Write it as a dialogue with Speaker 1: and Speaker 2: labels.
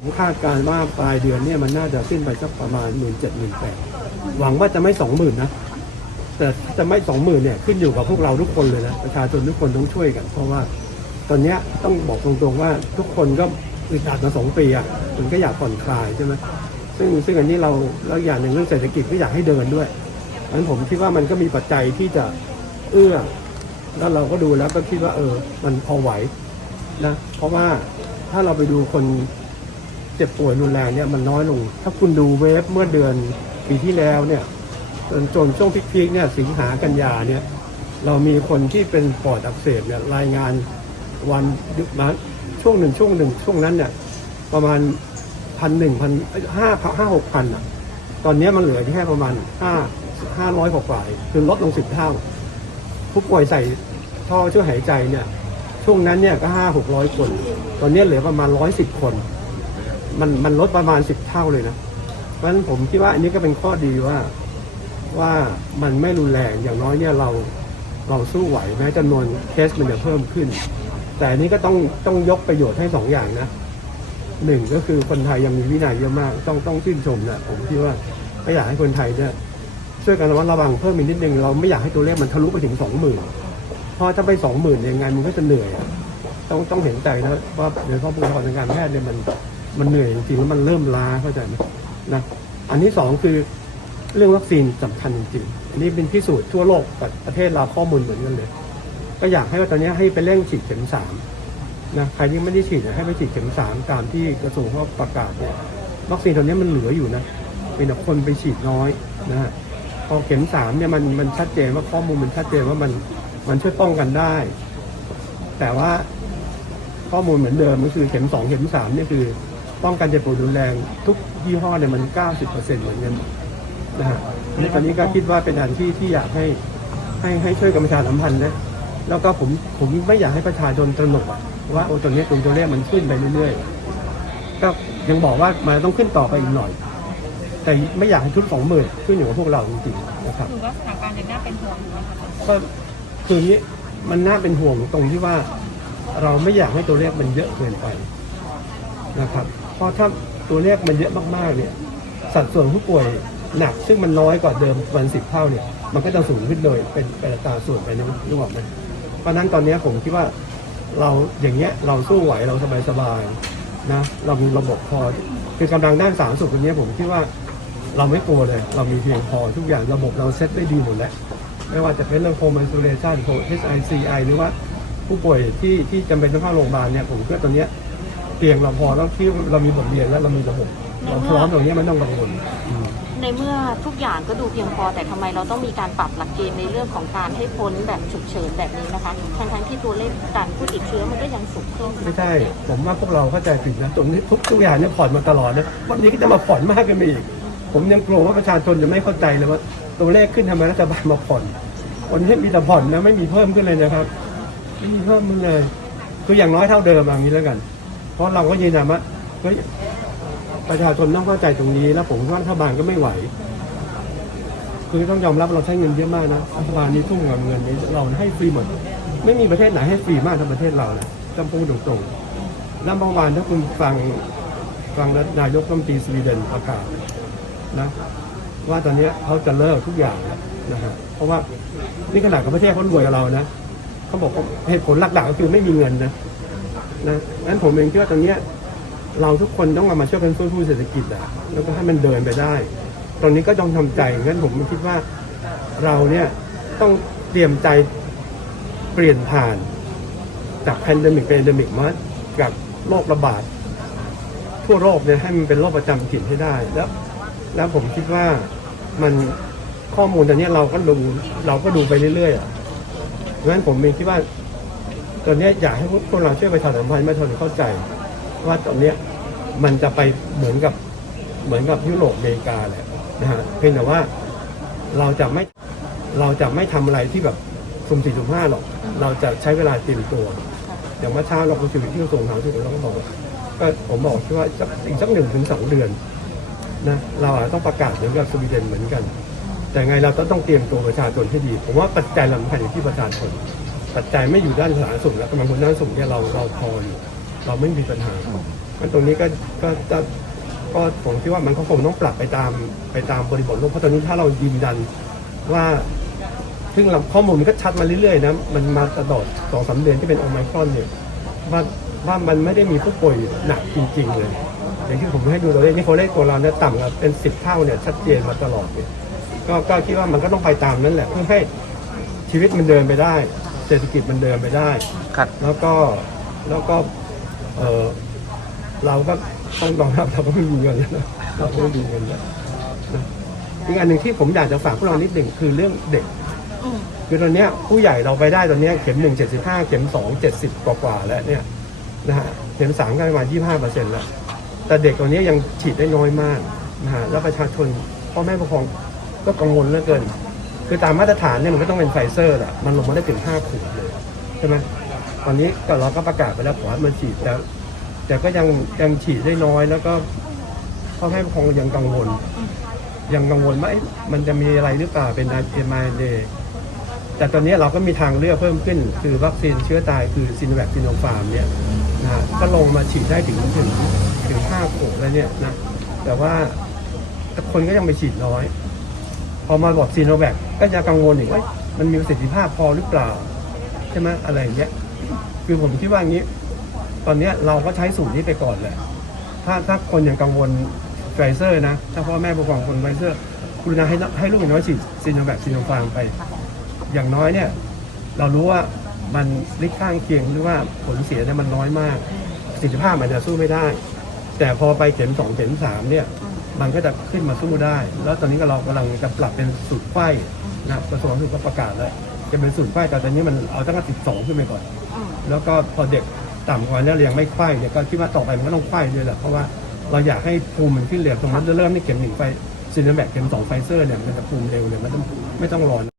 Speaker 1: ผมคาดการณ์ว่าปลายเดือนเนี่ยมันน่าจะขึ้นไปสักประมาณหมื่นเจ็ดหมื่นแปดหวังว่าจะไม่สองหมื่นนะ แต่จะไม่สองหมื่นเนี่ยขึ้นอยู่กับพวกเราทุกคนเลยนะประชาชนทุกคนต้องช่วยกัน เพราะว่า ตอนเนี้ยต้องบอกตรงๆว่าทุกคนก็อึดอัดมาสองปีอะมันก็อยากผ่อนคลายใช่ไหมซึ่งซึ่งอันนี้เราแล้วอย่างหนึ่งเรื่องเศรษฐกิจก็อยากให้เดินด้วยงั้นผมคิดว่ามันก็มีปัจจัยที่จะเอื้อแล้วเราก็ดูแล้วก็คิดว่าเออมันพอไหวนะเพราะว่าถ้าเราไปดูคน เจ็บป่วยรุนแรงเนี่ยมันน้อยลง ถ้าคุณดูเวฟเมื่อเดือนปีที่แล้วเนี่ยจนจนช่วงพีคๆเนี่ยสิงหากันยาเนี่ยเรามีคนที่เป็นปอดอักเสบเนี่ยรายงานวันมาช่วงหนึ่งช่วงหนึ่งช่วงนั้นเนี่ยประมาณพันหนึ่งพันห้าห้าหกพันอะตอนนี้มันเหลือแค่ประมาณห้าห้าร้อยกว่าคือลดลงสิบเท่า ผู้ป่วยใส่ท่อช่วยหายใจเนี่ยช่วงนั้นเนี่ยก็ห้าหกร้อยคน ตอนนี้เหลือประมาณร้อยสิบคน มันมันลดประมาณสิบเท่าเลยนะ เพราะฉะนั้นผมคิดว่าอันนี้ก็เป็นข้อดีว่าว่ามันไม่รุนแรงอย่างน้อยเนี่ยเราเราสู้ไหวแม้จำนวนเคสมันจะเพิ่มขึ้น แต่อันนี้ก็ต้องต้องยกประโยชน์ให้สองอย่างนะหนึ่งก็คือคนไทยยังมีวินัยเยอะมาก ต้องต้องชื่นชมนะผมคิดว่าก็อยากให้คนไทยเนี่ยช่วยกันระมัดระวังเพิ่มอีกนิดนึงเราไม่อยากให้ตัวเลขมันทะลุไปถึงสองหมื่นเพราะถ้าไปสองหมื่นยังไงมันก็จะเหนื่อยต้องต้องเห็นใจนะว่าโดยเฉพาะบุคลากรทางการแพทย์เนี่ยมัน มันเหนื่อยจริงๆแล้วมันเริ่มล้าเข้าใจไหมนะอันที่สองคือเรื่องวัคซีนสำคัญจริงๆอันนี้เป็นพิสูจน์ทั่วโลกกับประเทศเราข้อมูลเหมือนกันเลย ก็อยากให้ว่าตอนนี้ให้ไปเร่งฉีดเข็มสามนะใครที่ไม่ได้ฉีดให้ไปฉีดเข็มสามตามที่กระทรวงเขาประกาศเนี่ยวัคซีนตอนนี้มันเหลืออยู่นะเป็นแต่คนไปฉีดน้อยนะฮะพอเข็มสามเนี่ยมันมันชัดเจนว่าข้อมูลมันชัดเจนว่ามันมันช่วยป้องกันได้ แต่ว่าข้อมูลเหมือนเดิมก็คือเข็มสองเข็มสามเนี่ยคือ ป้องกันเจ็บปวดรุนแรง ทุกยี่ห้อเนี่ยมันเก้าสิบเปอร์เซ็นต์เหมือนกันนะฮะนี่ตอนนี้ก็คิดว่าเป็นอันที่ที่อยากให้ให้ให้ช่วยกันประชาสัมพันธ์นะแล้วก็ผมผมไม่อยากให้ประชาชนตระหนกอะว่าโอ้ตัวเนี้ยตัวตัวเลขมันขึ้นไปเรื่อยๆก็ยังบอกว่ามันต้องขึ้นต่อไปอีกหน่อย แต่ไม่อยากให้ทุนสองหมื่นขึ้นอยู่กับพวกเราจริงๆนะครับ
Speaker 2: ถือว่าสถานการณ์ยังน่าเป็นห่วงอยู่ไหมคะ
Speaker 1: ก็คืออย่างนี้มันน่าเป็นห่วงตรงที่ว่า เราไม่อยากให้ตัวเลขมันเยอะเกินไป นะครับ เพราะถ้าตัวเลขมันเยอะมากๆเนี่ยสัดส่วนผู้ป่วยหนัก ซึ่งมันน้อยกว่าเดิมวันสิบเท่าเนี่ยมันก็จะสูงขึ้นเลยเป็นเป็นอัตราส่วนไปนึกนึกออกไหมเพราะนั้นตอนนี้ผมคิดว่าเราอย่างเงี้ยเราสู้ไหวเราสบายๆนะเรามีระบบพอคือกำลังด้านสาธารณสุขตรงนี้ผมคิดว่าเราไม่กลัวเลย เรามีเพียงพอทุกอย่างระบบเราเซ็ตได้ดีหมดแล้วไม่ว่าจะเป็นเรื่อง home isolation HICI หรือว่าผู้ป่วยที่ที่จำเป็นต้องเข้าโรงพยาบาลเนี่ยผมคิดว่าตอนเนี้ย ตียงเราพอแล้วที่เรามีบทเรียนและเรามีระบบเราพร้อมตรงนี้มันต้องกังวลอืม
Speaker 2: ในเมื่อทุกอย่างก็ดูเพียงพอแต่ทำไมเราต้องมีการปรับหลักเกณฑ์ในเรื่องของการให้พ้นแบบฉุกเฉินแบบนี้นะคะทั้งๆที่ตัวเลขการผู้ติดเชื้อมันก็ยังสูงขึ้น
Speaker 1: ไม่ใช่ผมว่าพวกเราเข้าใจผิดนะตรงนี้ทุกทุกอย่างเนี่ยผ่อนมาตลอดนะวันนี้ก็จะมาผ่อนมากขึ้นไปอีก ผมยังกลัวว่าประชาชนจะไม่เข้าใจเลยว่าตัวเลขขึ้นทำไมรัฐบาลมาผ่อนวันนี้มีแต่ผ่อนนะไม่มีเพิ่มขึ้นเลยนะครับไม่มีเพิ่มขึ้นเลยคืออย่างน้อยเท่าเดิมอย่างนี้แล้วกันเพ ราะเราก็ยืนยันว่าเฮ้ยประชาชนต้องเข้าใจตรงนี้ แล้วผมว่ารัฐบาลก็ไม่ไหว คือต้องยอมรับเราใช้เงินเยอะมากนะรัฐบาลนี้ทุ่มกับเงินนี้เราให้ฟรีหมด ไม่มีประเทศไหนให้ฟรีมากเท่าประเทศเราเลยจำพูดตรงๆแล้วเมื่อวานถ้าคุณฟังฟังนายกรัฐมนตรีสวีเดนประกาศนะว่าตอนนี้เขาจะเลิกทุกอย่างนะฮะเพราะว่านี่ขนาดกับประเทศเขารวยกับเรานะเขาบอกเหตุผลหลักๆก็คือไม่มีเงินนะ นะงั้นผมเองคิดว่าตรงเนี้ยเราทุกคนต้องเอามาช่วยกันสู้เศรษฐกิจอะแล้วก็ให้มันเดินไปได้ ตรงนี้ก็ต้องทำใจงั้นผมคิดว่าเราเนี่ยต้องเตรียมใจเปลี่ยนผ่านจากแพนเดมิกเป็นเดมิกมากับโรคระบาด ทั่วโลกเนี่ยให้มันเป็นโรคประจำถิ่นให้ได้แล้ว แล้วผมคิดว่ามันข้อมูลตอนนี้เราก็ดูเราก็ดูไปเรื่อยๆอะเพราะฉะนั้นผมเองคิดว่า ตอนนี้อยากให้พวกเราช่วยประชาสัมพันธ์ประชาชนเข้าใจ ว่าตอนนี้มันจะไปเหมือนกับเหมือนกับยุโรปอเมริกาแหละนะฮะเพียงแต่ว่าเราจะไม่เราจะไม่ทำอะไรที่แบบสุ่มสี่สุ่มห้าหรอก เราจะใช้เวลาเตรียมตัว อย่างเมื่อเช้าเราคุยกับที่กระทรวงสาธารณสุขเราก็บอกก็ผมบอกที่ว่าสักอีกสักหนึ่งถึงสองเดือนนะเราอาจต้องประกาศเหมือนกับสวีเดนเหมือนกัน แต่ไงเราต้องต้องเตรียมตัวประชาชนให้ดี ผมว่าปัจจัยสำคัญอยู่ที่ประชาชน ปัจจัยไม่อยู่ด้านสาธารณสุขแล้วกำลังคนด้านสุขเนี่ยเราเราพออยู่เราไม่มีปัญหาเพราะมันตรงนี้ก็ก็จะก็ผมคิดว่ามันก็คงต้องปรับไปตามไปตามบริบทโลกเพราะตอนนี้ถ้าเรายืนยันว่าซึ่งเราข้อมูลมันก็ชัดมาเรื่อยๆนะมันมาตลอดสองสามเดือนที่เป็นโอไมครอนเนี่ยว่าว่ามันไม่ได้มีผู้ป่วยหนักจริง ๆ เลย อย่างที่ผมให้ดูตัวเลขนี่ตัวเลขตัวเราเนี่ยต่ำกว่าเป็นสิบเท่าเนี่ยชัดเจนมาตลอดเนี่ยก็ก็คิดว่ามันก็ต้องไปตามนั้นแหละเพื่อให้ชีวิตมันเดินไปได้ เศรษฐกิจมันเดินไปได้
Speaker 3: ครับ
Speaker 1: แล้วก็แล้วก็เออเราก็ต้องยอมรับเราก็ไม่มีเงินแล้วนะเราก็ไม่มีเงินแล้วนะอีกอันหนึ่งที่ผมอยากจะฝากพวกเรานิดหนึ่งคือเรื่องเด็ก
Speaker 2: อืม
Speaker 1: คือตอนเนี้ยผู้ใหญ่เราไปได้ตอนเนี้ยเข็มหนึ่งเจ็ดสิบห้าเข็มสองเจ็ดสิบกว่าๆแล้วเนี่ยนะฮะเข็มสามก็ประมาณยี่ห้าเปอร์เซ็นต์แล้ว แต่เด็กตัวนี้ยยังฉีดได้น้อยมากนะฮะแล้วประชาชนพ่อแม่ผู้ปกครองก็กังวลเหลือเกิน คือตามมาตรฐานเนี่ยมันก็ต้องเป็นไฟเซอร์แหละมันลงมาได้ถึงห้าขวดเลยใช่ไหมตอนนี้ก็เราก็ประกาศไปแล้วขอให้มันฉีดแล้วแต่ก็ยังยังฉีดได้น้อยแล้วก็พ่อแม่ผู้ปกครองยังกังวล ยังกังวลว่ามันจะมีอะไรหรือเปล่าเป็น m อ n a แต่ตอนนี้เราก็มีทางเลือกเพิ่มขึ้น คือวัคซีนเชื้อตายคือซินแวคซินโนฟาร์มเนี่ยนะฮะก็ลงมาฉีดได้ถึงถึงถึงห้าขวบแล้วเนี่ยนะแต่ว่าคนก็ยังไปฉีดน้อย อมาบอกซีโนแวคก็จะกังวลอีกว่ามันมีประสิทธิภาพพอหรือเปล่าใช่ไหมอะไรอย่างเงี้ยคือผมคิดว่าอย่างนี้ ตอนเนี้ยเราก็ใช้สูตรนี้ไปก่อนแหละถ้าถ้าคนยังกังวลไฟเซอร์นะถ้าพ่อแม่ผู้ปกครองคนไฟเซอร์กรุณาให้ให้ลูกอย่างน้อยฉีดซีโนแวคซีโนฟาร์มไป อย่างน้อยเนี่ย เรารู้ว่ามันฤทธิ์ข้างเคียงหรือว่าผลเสียเนี่ยมันน้อยมากประสิทธิภาพมันจะสู้ไม่ได้ แต่พอไปเข็มสองเข็มสามเนี่ย มันก็จะขึ้นมาสู้ได้ แล้วตอนนี้ก็เรากำลังจะปรับเป็นสูตรไฟนะกระทรวงสุขก็ประกาศแล้วจะเป็นสูตรไฟแต่ตอนนี้มันเอาตั้งแต่สิบสองขึ้นไปก่อน แล้วก็พอเด็กต่ำกว่านี้เรียงไม่ไข้เนี่ยก็คิดว่าต่อไปมันก็ต้องไข้ด้วยแหละเพราะว่าเราอยากให้ภูมิมันขึ้นเร็วตรงนั้นเริ่มไม่เข็มหนึ่งไฟซีโนแวคเข็มสองไฟเซอร์เนี่ยมันจะภูมิเร็วเนี่ยมันไม่ต้องรอ